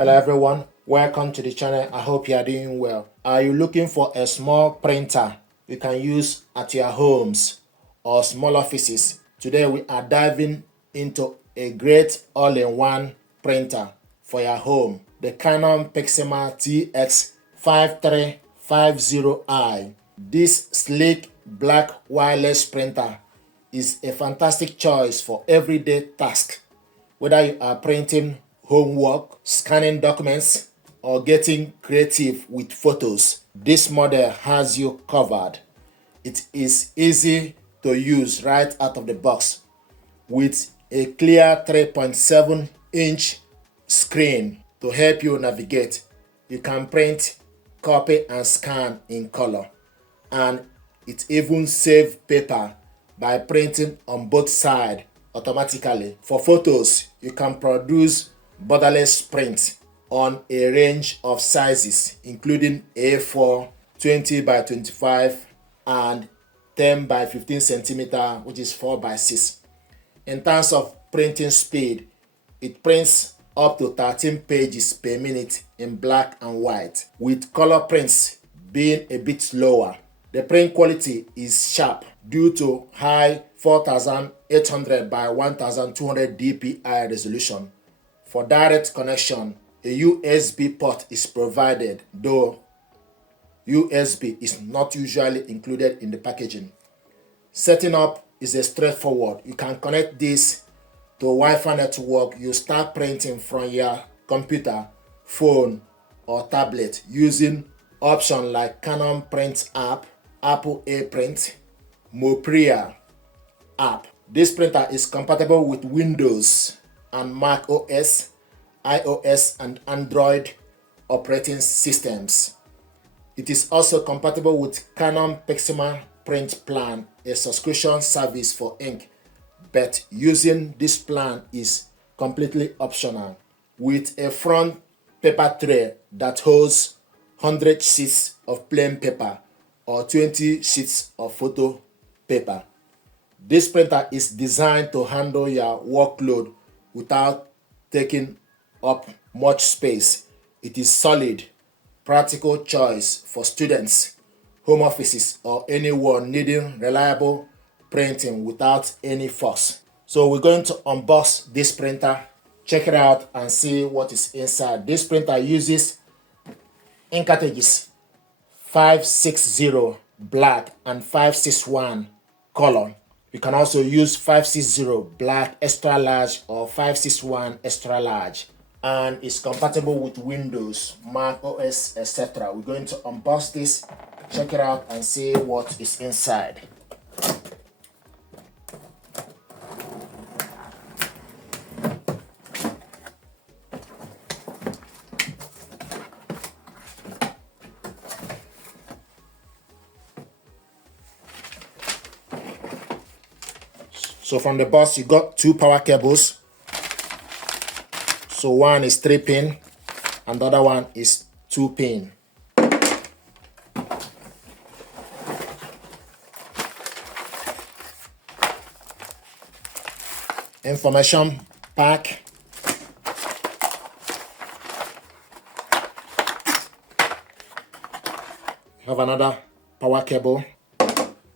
Hello everyone, welcome to the channel. I hope you are doing well. Are you looking for a small printer you can use at your homes or small offices? Today we are diving into a great all-in-one printer for your home, the Canon Pixma TS5350i. This sleek black wireless printer is a fantastic choice for everyday tasks, whether you are printing homework, scanning documents, or getting creative with photos. This model has you covered. It is easy to use right out of the box with a clear 3.7-inch screen to help you navigate. You can print, copy, and scan in color, and it even saves paper by printing on both sides automatically. For photos, you can produce borderless print on a range of sizes, including A4, 20 by 25, and 10 by 15 centimeter, which is 4 by 6. In terms of printing speed, it prints up to 13 pages per minute in black and white, with color prints being a bit slower. The print quality is sharp due to high 4800 by 1200 dpi resolution. For direct connection, a USB port is provided, though USB is not usually included in the packaging. Setting up is straightforward. You can connect this to a Wi-Fi network. You start printing from your computer, phone, or tablet using options like Canon Print app, Apple AirPrint, Mopria app. This printer is compatible with Windows and Mac OS, iOS, and Android operating systems. It is also compatible with Canon Pixma Print Plan, a subscription service for ink, but using this plan is completely optional. With a front paper tray that holds 100 sheets of plain paper or 20 sheets of photo paper. This printer is designed to handle your workload without taking up much space. It is solid, practical choice for students, home offices, or anyone needing reliable printing without any fuss. So we're going to unbox this printer, check it out, and see what is inside. This printer uses ink cartridges 560 black and 561 color. You can also use 560 black extra large or 561 extra large, and it's compatible with Windows, Mac OS, etc. We're going to unbox this, check it out, and see what is inside. So from the box, you got two power cables. So one is 3-pin and the other one is 2-pin. Information pack. Have another power cable.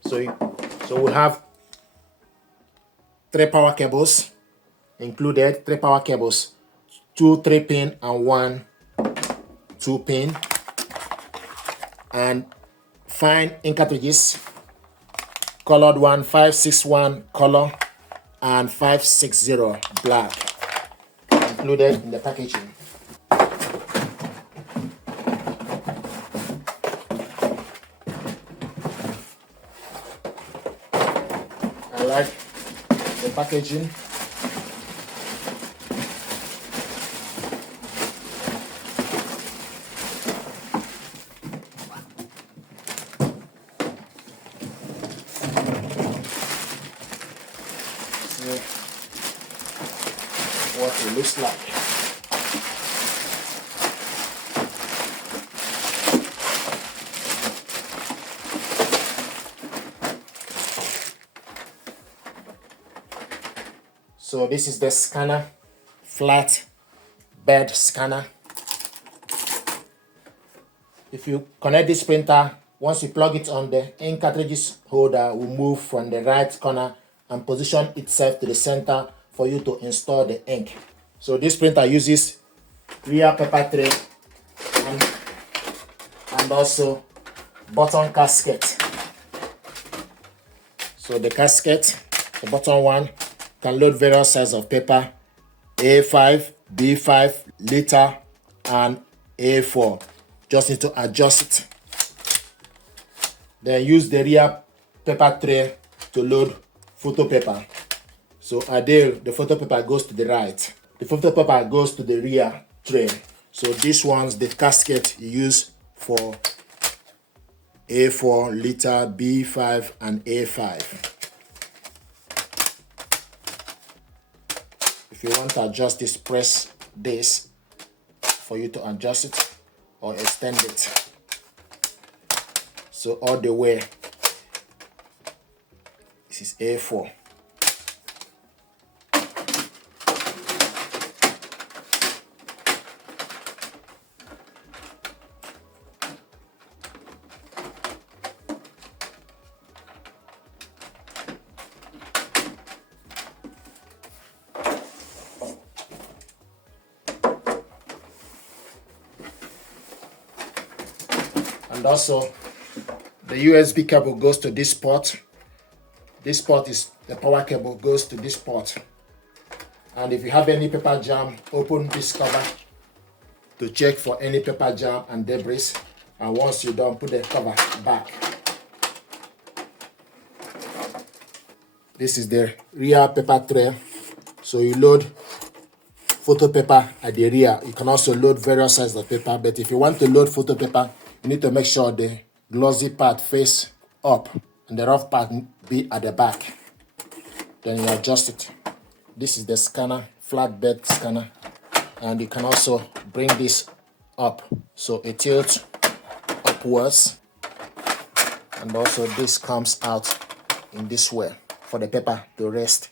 So we have 3 power cables included, 3 power cables, 2 3-pin and 1 2-pin, and fine ink cartridges, colored one 561 color and 560 black included in the packaging. I like the packaging. See what it looks like. So this is the scanner, flat bed scanner. If you connect this printer, once you plug it on, the ink cartridges holder will move from the right corner and position itself to the center for you to install the ink. So this printer uses rear paper tray and also button casket. So the casket, the bottom one, can load various sizes of paper: A5, B5, liter, and A4. Just need to adjust it. Then use the rear paper tray to load photo paper. So ideal, the photo paper goes to the right. The photo paper goes to the rear tray. So this one's the casket you use for A4, liter, B5, and A5. If you want to adjust this, press this for you to adjust it or extend it. So all the way, this is A4. And also, the USB cable goes to this port. This port is the power cable, goes to this port. And if you have any paper jam, open this cover to check for any paper jam and debris. And once you're done, put the cover back. This is the rear paper tray. So you load photo paper at the rear. You can also load various sizes of paper, but if you want to load photo paper, you need to make sure the glossy part face up and the rough part be at the back. Then you adjust it. This is the scanner, flatbed scanner, and you can also bring this up so it tilts upwards, and also this comes out in this way for the paper to rest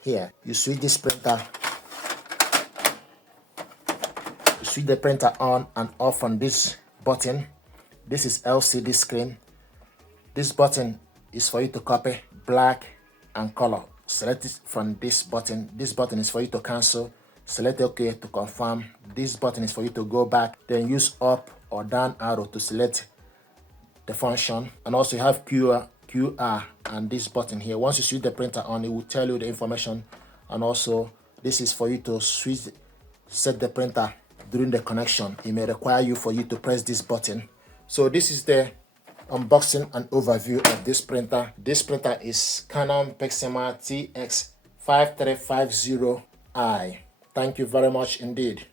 here. You switch this printer, you switch the printer on and off on this button. This is LCD screen. This button is for you to copy black and color. Select it from this button. This button is for you to cancel. Select OK to confirm. This button is for you to go back. Then use up or down arrow to select the function. And also you have QR and this button here. Once you switch the printer on, it will tell you the information. And also this is for you to set the printer during the connection. It may require you to press this button. So this is the unboxing and overview of this printer. This printer is Canon Pixma TS5350i. Thank you very much indeed.